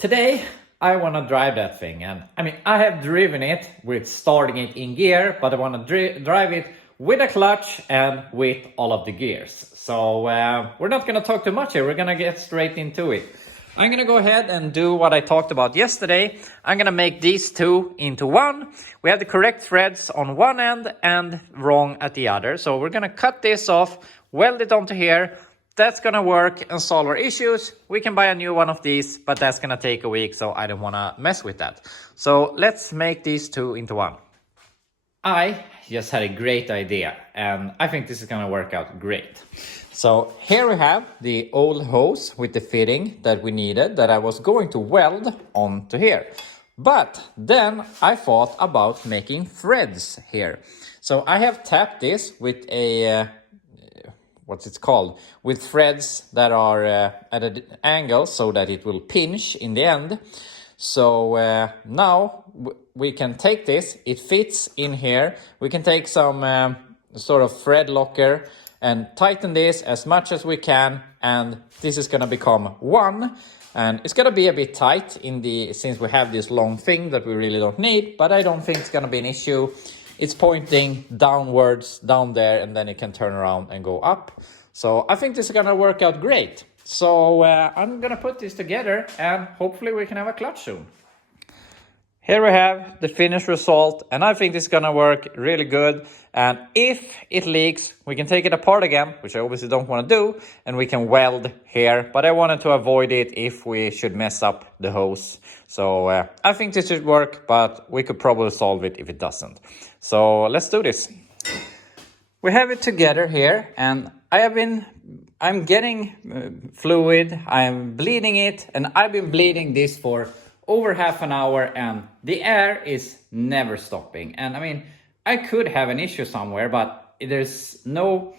Today, I want to drive that thing, and I mean, I have driven it with starting it in gear, but I want to drive it with a clutch and with all of the gears. So we're not going to talk too much here, we're going to get straight into it. I'm going to go ahead and do what I talked about yesterday. I'm going to make these two into one. We have the correct threads on one end and wrong at the other. So we're going to cut this off, weld it onto here. That's gonna work and solve our issues. We can buy a new one of these, but that's gonna take a week, so I don't wanna mess with that. So let's make these two into one. I just had a great idea, and I think this is gonna work out great. So here we have the old hose with the fitting that we needed, that I was going to weld onto here. But then I thought about making threads here. So I have tapped this with a what's it called, with threads that are at an angle so that it will pinch in the end. So now we can take this, it fits in here. We can take some sort of thread locker and tighten this as much as we can, and this is gonna become one. And it's gonna be a bit tight since we have this long thing that we really don't need, but I don't think it's gonna be an issue. It's pointing downwards, down there, and then it can turn around and go up. So I think this is gonna work out great. So I'm gonna put this together and hopefully we can have a clutch soon. Here we have the finished result, and I think this is gonna work really good. And if it leaks, we can take it apart again, which I obviously don't wanna do, and we can weld here. But I wanted to avoid it if we should mess up the hose. So I think this should work, but we could probably solve it if it doesn't. So let's do this. We have it together here, and I'm getting fluid, I'm bleeding it, and I've been bleeding this for over half an hour, and the air is never stopping. And I mean, I could have an issue somewhere, but there's no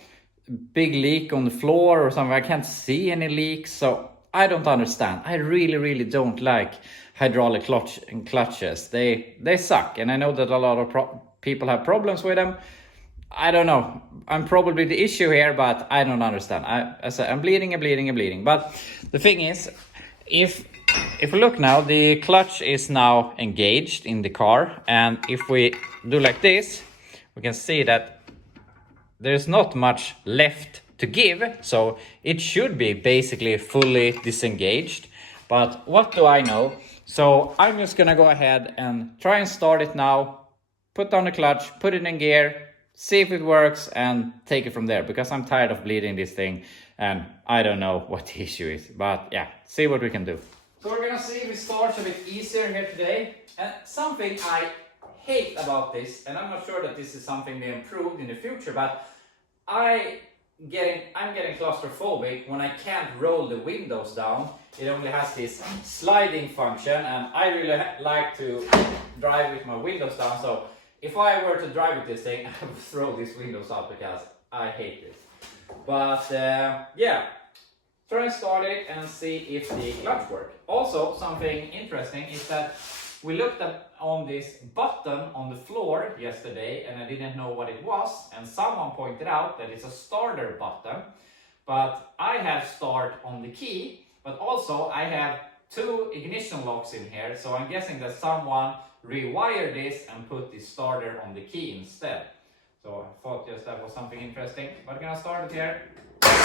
big leak on the floor or something. I can't see any leaks, so I don't understand. I really don't like hydraulic clutches. They suck, and I know that a lot of people have problems with them. I don't know. I'm probably the issue here, but I don't understand. I'm bleeding. But the thing is, if we look now, the clutch is now engaged in the car. And if we do like this, we can see that there's not much left to give. So it should be basically fully disengaged. But what do I know? So I'm just gonna go ahead and try and start it now. Put down the clutch, put it in gear, see if it works, and take it from there, because I'm tired of bleeding this thing and I don't know what the issue is. But yeah, see what we can do. So we're gonna see if it starts a bit easier here today. And something I hate about this, and I'm not sure that this is something they improved in the future, but I'm getting claustrophobic when I can't roll the windows down. It only has this sliding function, and I really like to drive with my windows down. So if I were to drive with this thing, I would throw these windows out because I hate it. But yeah, try and start it and see if the clutch works. Also, something interesting is that we looked on this button on the floor yesterday, and I didn't know what it was, and someone pointed out that it's a starter button. But I have start on the key, but also I have two ignition locks in here, so I'm guessing that someone rewire this and put the starter on the key instead. So I thought just that was something interesting. But I'm gonna start it here. Start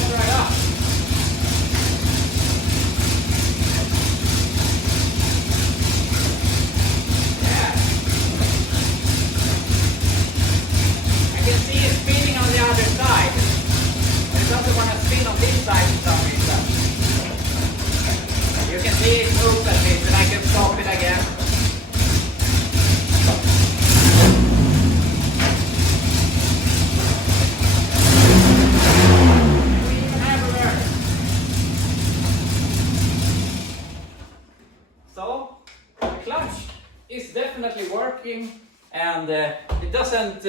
it right up. Yeah. I can see it spinning on the other side. But it doesn't want to spin on this side for some reason. You can see it move a bit, and I can stop it again. We even have a reverse. So the clutch is definitely working, and it doesn't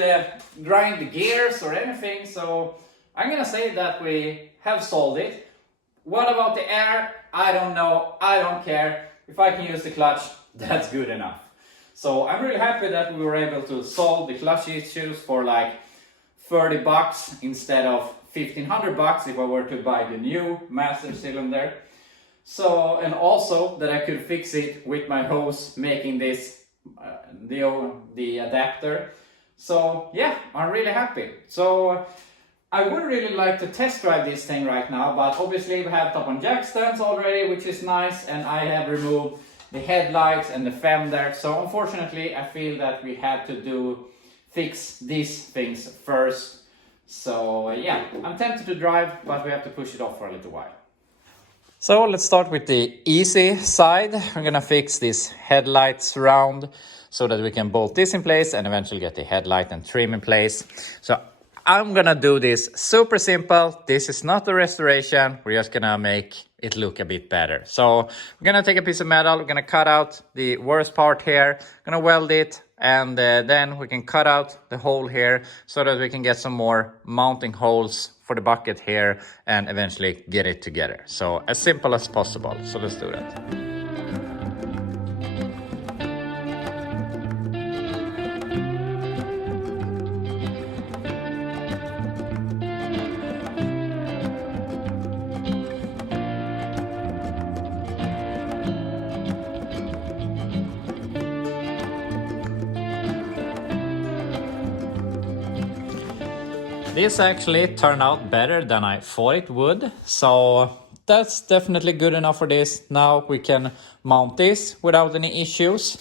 grind the gears or anything. So I'm gonna say that we have solved it. What about the air? I don't know, I don't care. If I can use the clutch, that's good enough. So I'm really happy that we were able to solve the clutch issues for like $30 instead of $1,500 if I were to buy the new master cylinder. So, and also that I could fix it with my hose, making this the adapter. So yeah, I'm really happy. So I would really like to test drive this thing right now, but obviously we have top on jack stands already, which is nice, and I have removed the headlights and the fender. So unfortunately I feel that we have to fix these things first. So yeah, I'm tempted to drive, but we have to push it off for a little while. So let's start with the easy side. We're gonna fix this headlight surround so that we can bolt this in place and eventually get the headlight and trim in place. So I'm gonna do this super simple. This is not a restoration. We're just gonna make it look a bit better. So we're gonna take a piece of metal, we're gonna cut out the worst part here, gonna weld it, and then we can cut out the hole here so that we can get some more mounting holes for the bucket here and eventually get it together. So as simple as possible. So let's do that. This actually turned out better than I thought it would, so that's definitely good enough for this. Now we can mount this without any issues,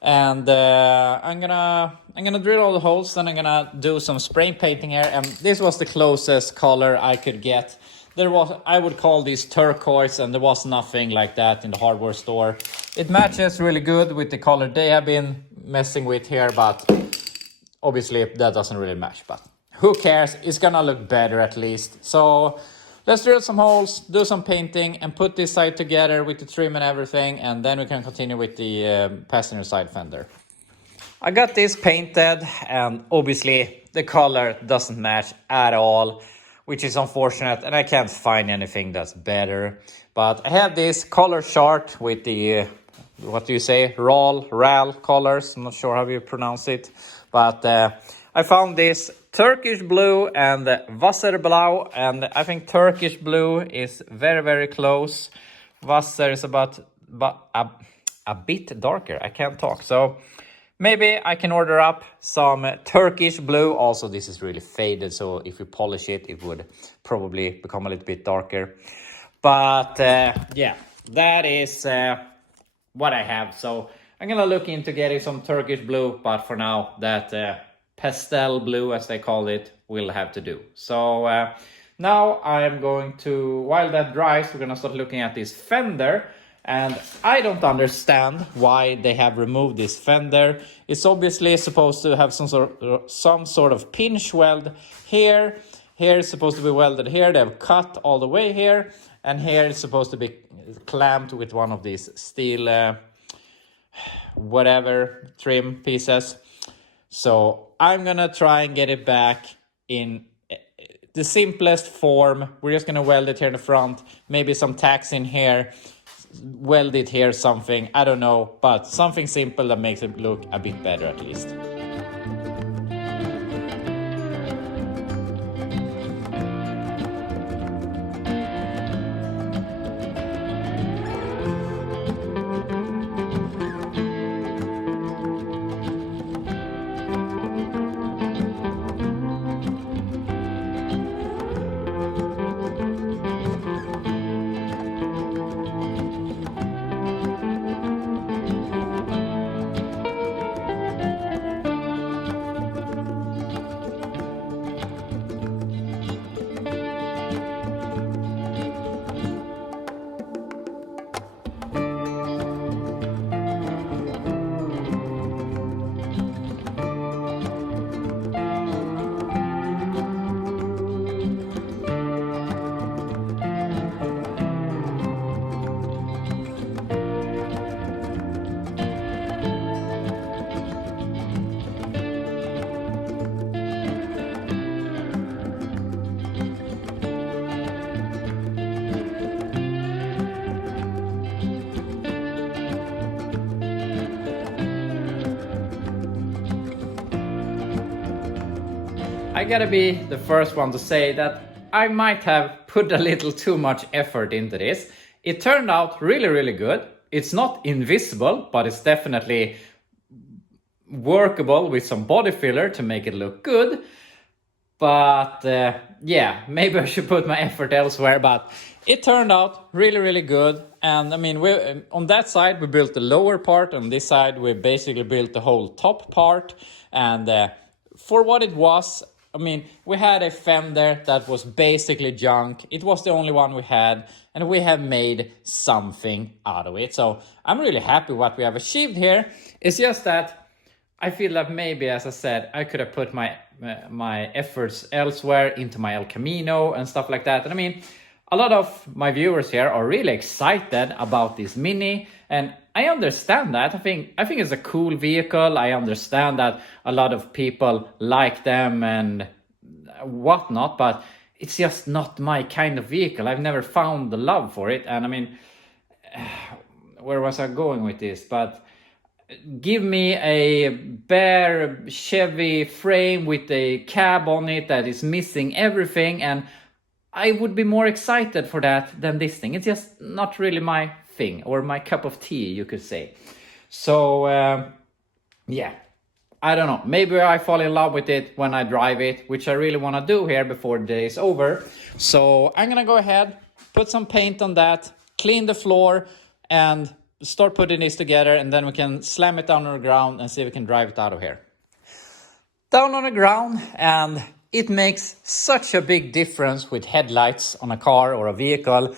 and I'm gonna drill all the holes. Then I'm gonna do some spray painting here, and this was the closest color I could get. I would call these turquoise, and there was nothing like that in the hardware store. It matches really good with the color they have been messing with here, but obviously that doesn't really match, but who cares? It's gonna look better at least. So let's drill some holes, do some painting, and put this side together with the trim and everything, and then we can continue with the passenger side fender. I got this painted, and obviously the color doesn't match at all, which is unfortunate, and I can't find anything that's better. But I have this color chart with the, what do you say, RAL colors, I'm not sure how you pronounce it, but I found this Turkish blue and Wasserblau, and I think Turkish blue is very, very close. Wasser is about a bit darker. I can't talk. So maybe I can order up some Turkish blue. Also, this is really faded, so if you polish it, it would probably become a little bit darker. But yeah, that is what I have. So I'm gonna look into getting some Turkish blue, but for now, that pastel blue, as they call it, will have to do. So now I'm going to, while that dries, we're gonna start looking at this fender. And I don't understand why they have removed this fender. It's obviously supposed to have some sort of pinch weld here. Here is supposed to be welded here. They have cut all the way here, and here is supposed to be clamped with one of these steel whatever trim pieces. So I'm gonna try and get it back in the simplest form. We're just gonna weld it here in the front, maybe some tacks in here, weld it here, something, I don't know, but something simple that makes it look a bit better at least. I gotta be the first one to say that I might have put a little too much effort into this. it turned out really, really good. It's not invisible, but it's definitely workable with some body filler to make it look good. But yeah, maybe I should put my effort elsewhere, but it turned out really, really good. And I mean, on that side, we built the lower part. On this side, we basically built the whole top part. And for what it was, I mean, we had a fender that was basically junk. It was the only one we had, and we have made something out of it. So I'm really happy what we have achieved here. It's just that I feel like maybe, as I said, I could have put my efforts elsewhere into my El Camino and stuff like that. And I mean, a lot of my viewers here are really excited about this Mini, and I understand that. I think it's a cool vehicle. I understand that a lot of people like them and whatnot, but it's just not my kind of vehicle. I've never found the love for it. And I mean, where was I going with this? But give me a bare Chevy frame with a cab on it that is missing everything, and I would be more excited for that than this thing. It's just not really my thing, or my cup of tea, you could say. So yeah, I don't know. Maybe I fall in love with it when I drive it, which I really want to do here before the day is over. So I'm gonna go ahead, put some paint on that, clean the floor, and start putting this together, and then we can slam it down on the ground and see if we can drive it out of here. Down on the ground, and it makes such a big difference with headlights on a car or a vehicle.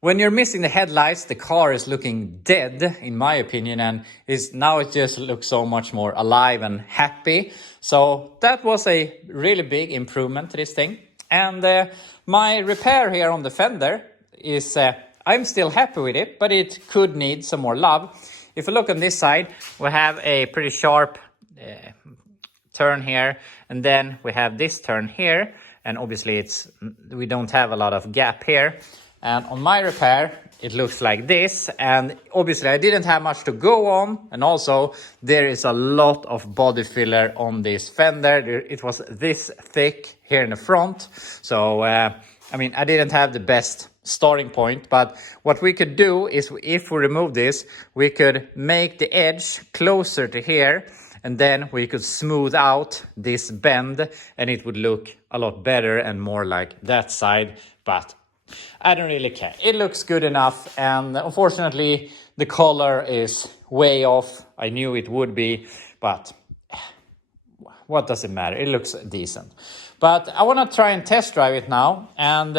When you're missing the headlights, the car is looking dead, in my opinion, and now it just looks so much more alive and happy. So that was a really big improvement to this thing. And my repair here on the fender is, I'm still happy with it, but it could need some more love. If you look on this side, we have a pretty sharp turn here, and then we have this turn here, and obviously we don't have a lot of gap here. And on my repair, it looks like this, and obviously I didn't have much to go on, and also there is a lot of body filler on this fender. It was this thick here in the front, so I mean, I didn't have the best starting point, but what we could do is, if we remove this, we could make the edge closer to here, and then we could smooth out this bend, and it would look a lot better and more like that side. But I don't really care. It looks good enough, and unfortunately the color is way off. I knew it would be, but what does it matter? It looks decent. But I want to try and test drive it now, and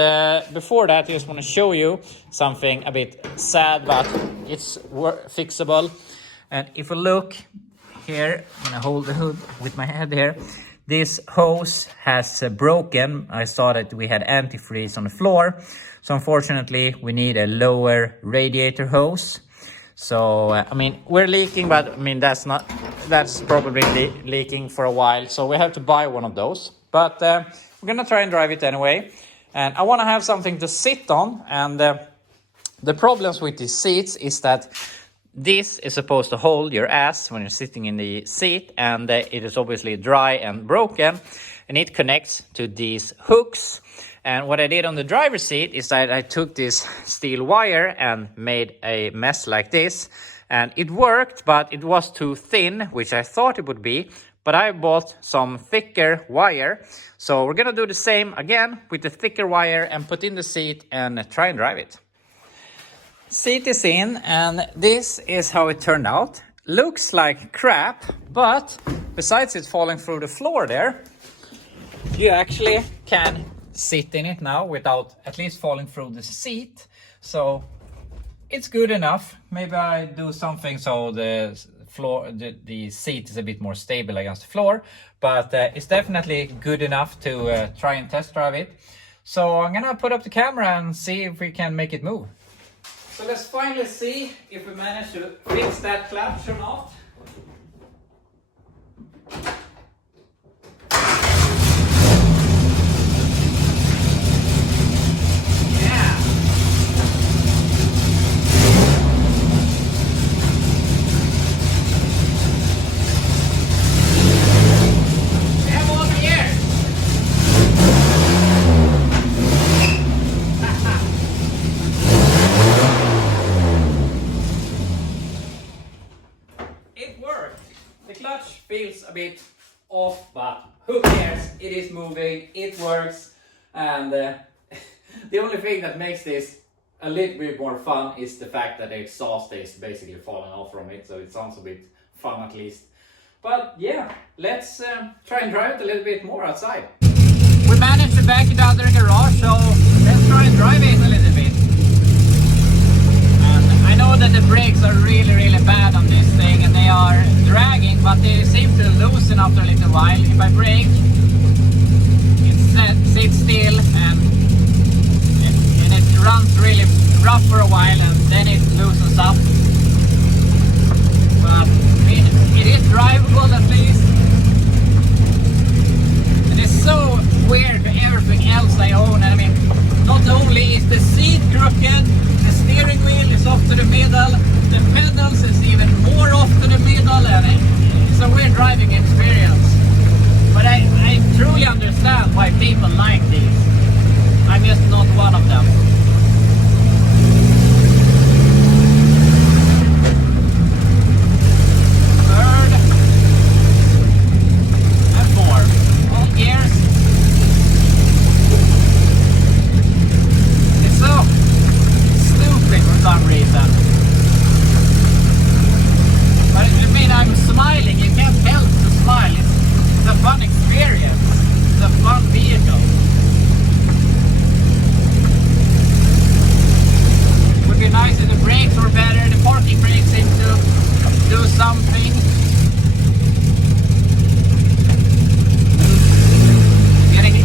before that I just want to show you something a bit sad, but it's fixable. And if you look here, I'm going to hold the hood with my head here. This hose has broken. I saw that we had antifreeze on the floor, so unfortunately we need a lower radiator hose. So I mean, we're leaking, but I mean, that's probably leaking for a while, so we have to buy one of those. But we're gonna try and drive it anyway, and I want to have something to sit on. And the problems with these seats is that this is supposed to hold your ass when you're sitting in the seat, and it is obviously dry and broken, and it connects to these hooks. And what I did on the driver's seat is that I took this steel wire and made a mess like this, and it worked, but it was too thin, which I thought it would be. But I bought some thicker wire, so we're gonna do the same again with the thicker wire and put in the seat and try and drive it. Seat is in, and this is how it turned out. Looks like crap, but besides it falling through the floor there, you actually can sit in it now without at least falling through the seat. So it's good enough. Maybe I do something so the seat is a bit more stable against the floor, but it's definitely good enough to try and test drive it. So I'm gonna put up the camera and see if we can make it move. So let's finally see if we manage to fix that clutch or not. feels a bit off, but who cares? It is moving, it works, and the only thing that makes this a little bit more fun is the fact that the exhaust is basically falling off from it, so it sounds a bit fun at least. But yeah, let's try and drive it a little bit more outside. We managed to back it out of the garage, so let's try and drive it a little bit. And I know that the brakes are really bad on this thing, and they are dragging, but they seem to loosen after a little while. If I brake, it sits still and it runs really rough for a while, and then it loosens up. But I mean, it is drivable at least. And it's so weird to everything else I own. I mean, not only is the seat crooked, the steering wheel is off to the middle, the pedals is even more off to the middle, and it's a weird driving experience. But I truly understand why people like these. I'm just not one of them. Third and fourth. All gears. It's so stupid for some reason. But I mean, I'm smiling. You can't help to smile. It's a fun experience. It's a fun vehicle. Would be nice if the brakes were better. The parking brakes seem to do something. Getting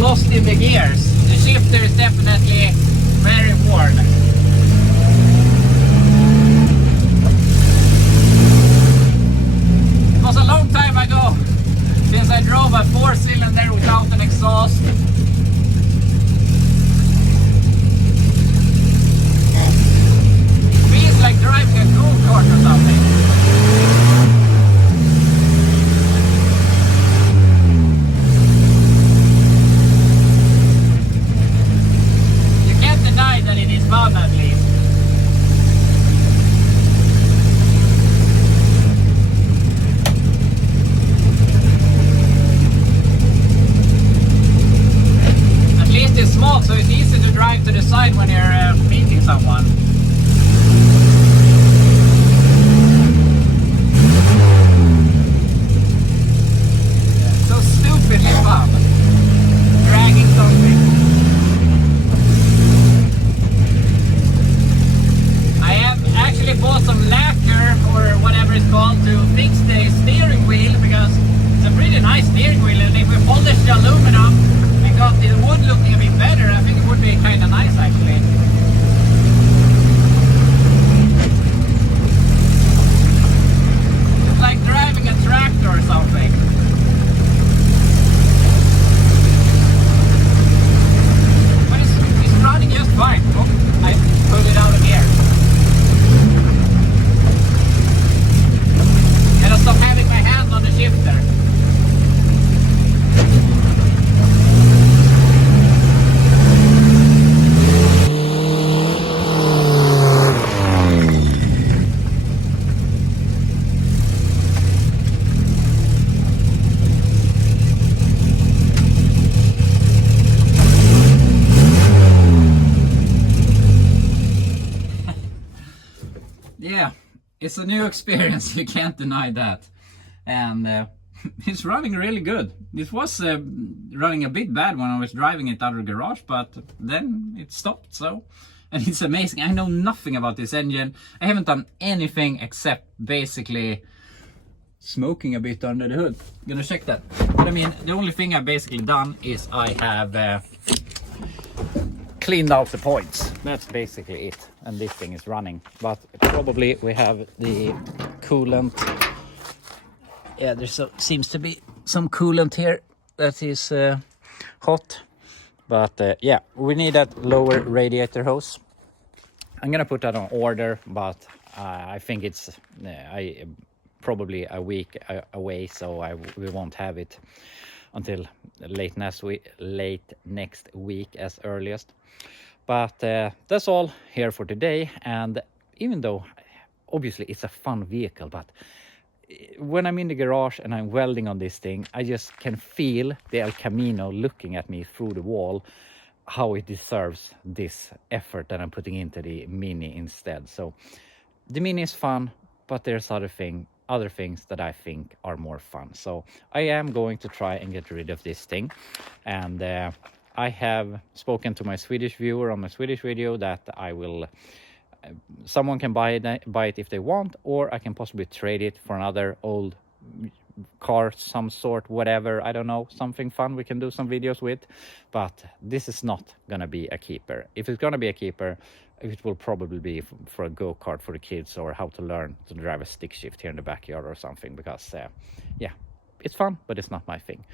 lost in the gears. The shifter is definitely very worn. It was a long time ago since I drove a 4-cylinder without an exhaust. It feels like driving a go-kart or something. You can't deny that it is fun at least. It's small, so it's easy to drive to the side when you're meeting someone. So stupidly fun. Dragging something. I have actually bought some lacquer or whatever it's called to fix the steering wheel, because it's a pretty nice steering wheel, and if we polish the aluminum and got the wood looking a bit better, I think it would be kind of nice actually. It's like driving a tractor or something. But it's running just fine. Oh, I pulled it out of gear. Gotta stop having my hand on the shifter. Yeah, it's a new experience, you can't deny that. And it's running really good. It was running a bit bad when I was driving it out of the garage, but then it stopped, so. And it's amazing. I know nothing about this engine. I haven't done anything except basically smoking a bit under the hood. I'm gonna check that. But I mean, the only thing I've basically done is I have cleaned out the points. That's basically it. And this thing is running. But probably we have the coolant. Yeah, there seems to be some coolant here that is hot. But yeah, we need that lower radiator hose. I'm gonna put that on order, but I think it's probably a week away, so we won't have it until late next week as earliest. But that's all here for today. And even though obviously it's a fun vehicle, but when I'm in the garage and I'm welding on this thing, I just can feel the El Camino looking at me through the wall, how it deserves this effort that I'm putting into the Mini instead. So the Mini is fun, but there's other things that I think are more fun. So I am going to try and get rid of this thing. And I have spoken to my Swedish viewer on my Swedish video that I will, someone can buy it if they want, or I can possibly trade it for another old car, some sort, whatever, I don't know, something fun we can do some videos with. But this is not gonna be a keeper. If it's gonna be a keeper, it will probably be for a go-kart for the kids, or how to learn to drive a stick shift here in the backyard or something, because yeah, it's fun, but it's not my thing.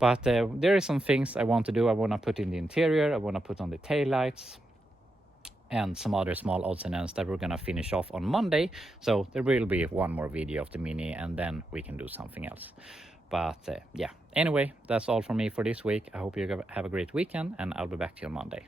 But there is some things I want to do. I want to put in the interior, I want to put on the tail lights, and some other small odds and ends that we're gonna finish off on Monday. So there will be one more video of the Mini, and then we can do something else. But yeah, anyway, that's all from me for this week. I hope you have a great weekend, and I'll be back to you on Monday.